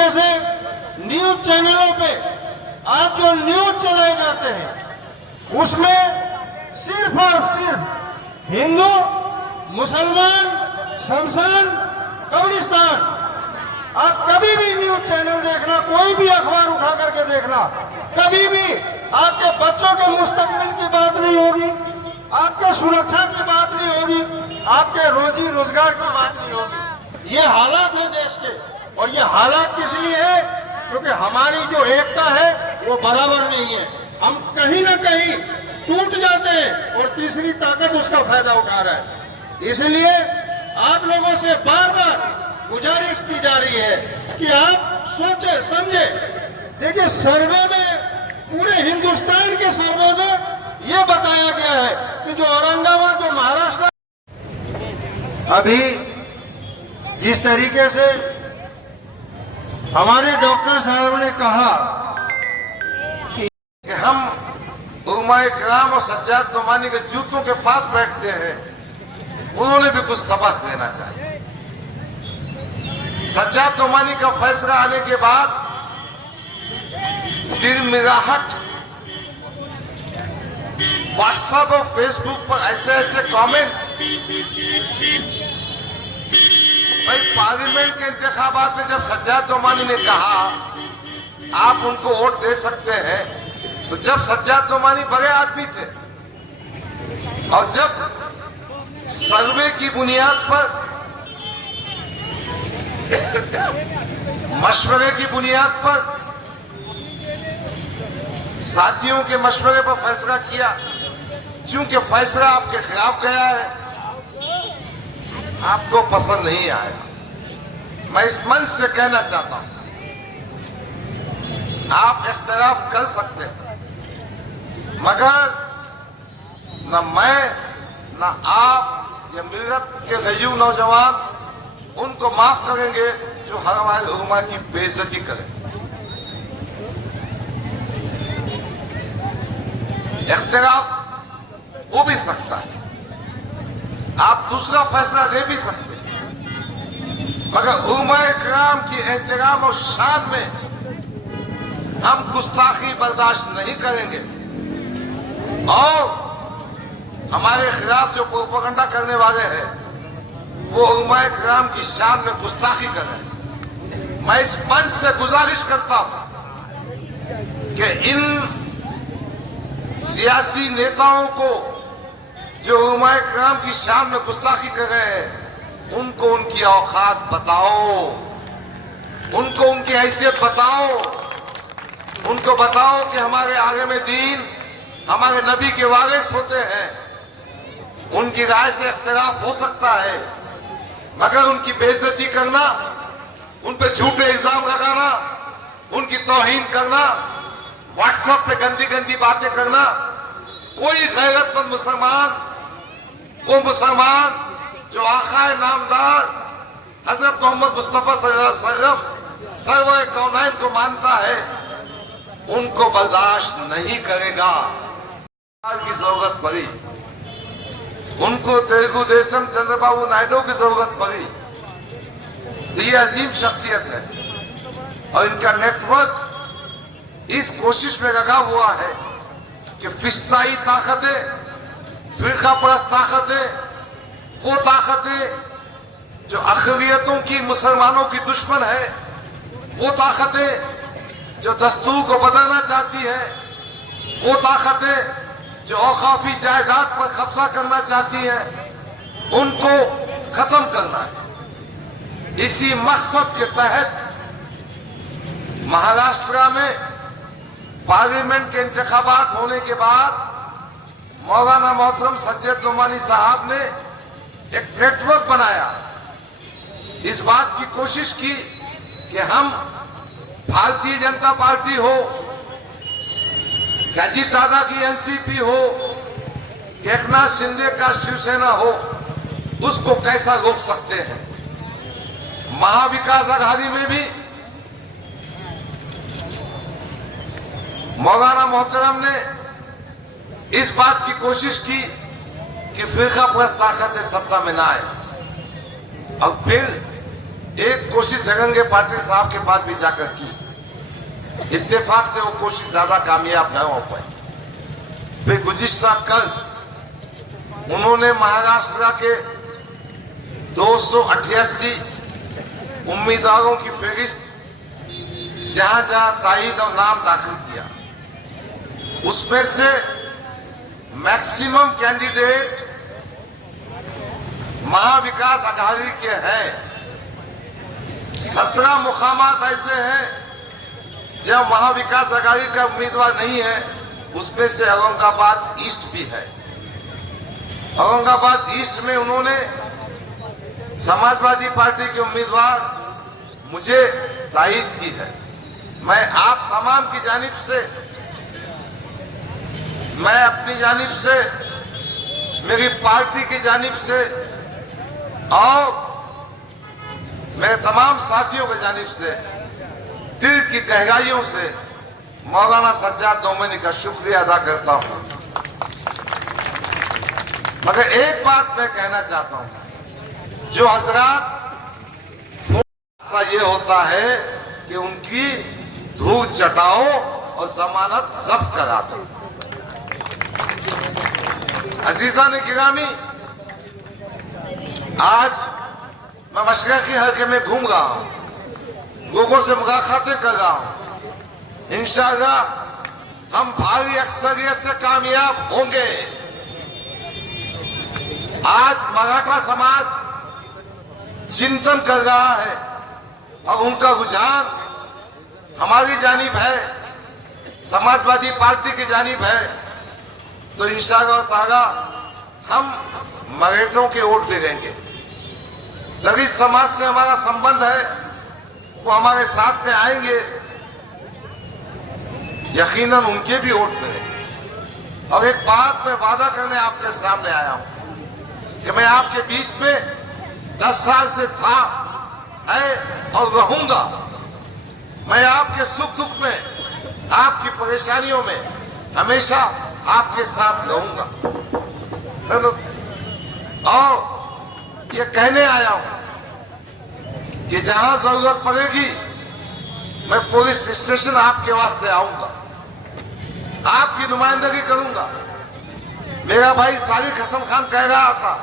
तरीके से न्यूज चैनलों पे आज जो न्यूज चलाए जाते हैं उसमें सिर्फ और सिर्फ हिंदू, मुसलमान, शमशान, कब्रिस्तान। आप कभी भी न्यूज चैनल देखना, कोई भी अखबार उठा करके देखना, कभी भी आपके बच्चों के मुस्तकबिल की बात नहीं होगी, आपके सुरक्षा की बात नहीं होगी, आपके रोजी रोजगार की बात नहीं होगी। ये हालात है देश के, और ये हालात किस लिए है? क्योंकि हमारी जो एकता है वो बराबर नहीं है। हम कहीं ना कहीं टूट जाते हैं और तीसरी ताकत उसका फायदा उठा रहा है। इसलिए आप लोगों से बार बार गुजारिश की जा रही है कि आप सोचे समझे। देखिए, सर्वे में, पूरे हिंदुस्तान के सर्वे में ये बताया गया है कि जो औरंगाबाद, जो महाराष्ट्र, अभी जिस तरीके से हमारे डॉक्टर साहब ने कहा कि हम उलमाए किराम और सज्जाद नोमानी के जूतों के पास बैठते हैं, उन्होंने भी कुछ सबक लेना चाहिए। सज्जाद नोमानी का फैसला आने के बाद तिरमिराहट व्हाट्सएप और फेसबुक पर ऐसे ऐसे कमेंट। भाई, पार्लियामेंट के इंतखाबात में जब सज्जाद नोमानी ने कहा आप उनको वोट दे सकते हैं, तो जब सज्जाद नोमानी बड़े आदमी थे और जब सर्वे की बुनियाद पर, मशवरे की बुनियाद पर, साथियों के मशवरे पर फैसला किया, चूंकि फैसला आपके खिलाफ गया है, आपको पसंद नहीं आया। मैं इस मंच से कहना चाहता हूं, आप इख्तिलाफ कर सकते हैं, मगर न मैं, न आप, या मिल्लत के गरीब नौजवान उनको माफ करेंगे जो हमारे उलमा की बेइज्जती करें। इख्तिलाफ हो भी सकता है, आप दूसरा फैसला ले भी सकते हैं, मगर उलमाए किराम की एहतराम और शान में हम गुस्ताखी बर्दाश्त नहीं करेंगे। और हमारे खिलाफ जो प्रोपेगेंडा करने वाले हैं वो उलमाए किराम की शान में गुस्ताखी कर रहे हैं। मैं इस मंच से गुजारिश करता हूं कि इन सियासी नेताओं को जो उलमाए किराम की शान में गुस्ताखी कर रहे हैं, उनको उनकी औकात बताओ, उनको उनकी हैसियत बताओ, उनको बताओ कि हमारे आगे में दीन, हमारे नबी के वारिस होते हैं। उनकी राय से इख्तिलाफ हो सकता है, मगर उनकी बेइज्जती करना, उन पे झूठे इल्जाम लगाना, उनकी तौहीन करना, व्हाट्सएप पे गंदी गंदी बातें करना, कोई गैरतमंद मुसलमान, वो मुसलमान जो आकाए नामदार हजरत मोहम्मद मुस्तफा सल्लल्लाहु अलैहि वसल्लम सर्वर कौनैन को मानता है, उनको बर्दाश्त नहीं करेगा। की जरूरत पड़ी, उनको तेलुगु देशम चंद्रबाबू नायडू की जरूरत पड़ी, तो ये अजीम शख्सियत है और इनका नेटवर्क इस कोशिश में लगा हुआ है कि फिस्ताई ताकतें, फिरका परस्त ताकतें, वो ताकतें जो अक़लियतों की, मुसलमानों की दुश्मन है, वो ताकतें जो दस्तूर को बदलना चाहती है, वो ताकतें जो औकाफी जायदाद पर कब्जा करना चाहती है, उनको खत्म करना है। इसी मकसद के तहत महाराष्ट्र में पार्लियामेंट के इंतखाबात होने के बाद मौलाना मोहतरम सज्जाद नोमानी साहब ने एक नेटवर्क बनाया, इस बात की कोशिश की कि हम भारतीय जनता पार्टी हो, अजीत दादा की एनसीपी हो, एकनाथ शिंदे का शिवसेना हो, उसको कैसा रोक सकते हैं। महाविकास आघाड़ी में भी मौलाना मोहतरम ने इस बात की कोशिश की कि फिरका परस्त ताकतें सत्ता में ना आए, और फिर एक कोशिश जगन पाटिल साहब के पास भी जाकर की, इत्तेफाक से वो कोशिश ज्यादा कामयाब न हो पाई। फिर गुज़िश्ता कल उन्होंने महाराष्ट्र के 288 उम्मीदवारों की फहरिस्त जहां जहां तायीद और नाम दाखिल किया, उसमें से मैक्सिमम कैंडिडेट महाविकास आघाड़ी के हैं। 17 मुकामात ऐसे हैं जहां महाविकास आघाड़ी का उम्मीदवार नहीं है, उसमें से औरंगाबाद ईस्ट भी है। औरंगाबाद ईस्ट में उन्होंने समाजवादी पार्टी के उम्मीदवार मुझे तायीद की है। मैं आप तमाम की जानिब से, मैं अपनी जानिब से, मेरी पार्टी की जानिब से और मेरे तमाम साथियों की जानिब से दिल की गहराइयों से मौलाना सज्जाद नोमानी का शुक्रिया अदा करता हूं। मगर एक बात मैं कहना चाहता हूं, जो हजरात का ये होता है कि उनकी धूल चटाओ और जमानत जब्त करा दो। अजीजा ने गिरामी, आज मैं मशरक़ी हल्के में घूम रहा हूं, लोगों से मुलाकातें कर रहा हूं। इंशाअल्लाह हम भारी अक्सरियत से कामयाब होंगे। आज मराठा समाज चिंतन कर रहा है और उनका रुझान हमारी जानिब है, समाजवादी पार्टी की जानिब है। तो इंशाअल्लाह ताला हम मराठों के वोट ले लेंगे। दलित समाज से हमारा संबंध है, वो हमारे साथ में आएंगे, यकीनन उनके भी वोट मिलेंगे। और एक बात मैं वादा करने आपके सामने आया हूं कि मैं आपके बीच में 10 साल से था, है और रहूंगा। मैं आपके सुख दुख में, आपकी परेशानियों में हमेशा आपके साथ रहूंगा। और ये कहने आया हूं कि जहां जरूरत पड़ेगी मैं पुलिस स्टेशन आपके वास्ते आऊंगा, आपकी नुमाइंदगी करूंगा। मेरा भाई सारिक हसन खान कह रहा था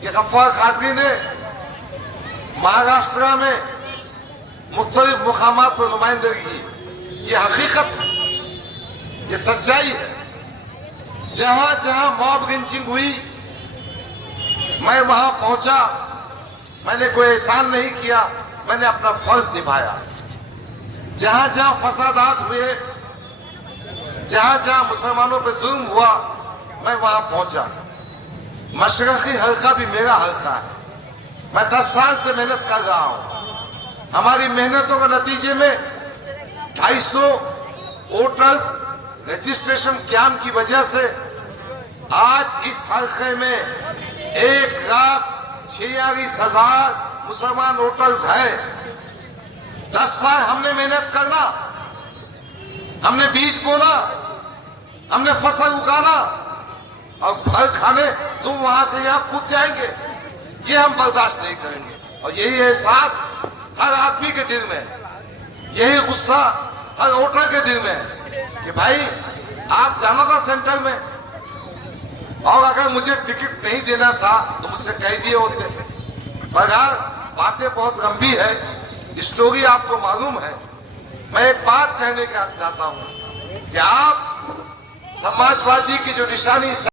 कि गफ्फार कादरी ने महाराष्ट्र में मुख्तलिफ मुकामात पर नुमाइंदगी की। ये हकीकत है, ये सच्चाई है। जहां जहां मॉब लिंचिंग हुई मैं वहां पहुंचा। मैंने कोई एहसान नहीं किया, मैंने अपना फर्ज निभाया। जहां जहां फसादात हुए, जहां जहां मुसलमानों पर जुल्म हुआ, मैं वहां पहुंचा। मशरक़ी हल्का भी मेरा हल्का है। मैं 10 साल से मेहनत कर रहा हूं। हमारी मेहनतों के नतीजे में 250 वोटर्स रजिस्ट्रेशन कैंप की वजह से आज इस हल्के में 1,46,000 मुसलमान वोटर्स हैं। 10 साल हमने मेहनत करना, हमने बीज बोना, हमने फसल उगाना और फल खाने तुम वहां से यहां कूद जाएंगे, ये हम बर्दाश्त नहीं करेंगे। और यही एहसास हर आदमी के दिल में, यही गुस्सा हर वोटर के दिल में है कि भाई आप जाना था सेंटर में, और अगर मुझे टिकट नहीं देना था तो मुझसे कह दिए होते। बहरहाल बातें बहुत गंभीर है, स्टोरी आपको मालूम है। मैं एक बात कहने का चाहता हूं कि आप समाजवादी की जो निशानी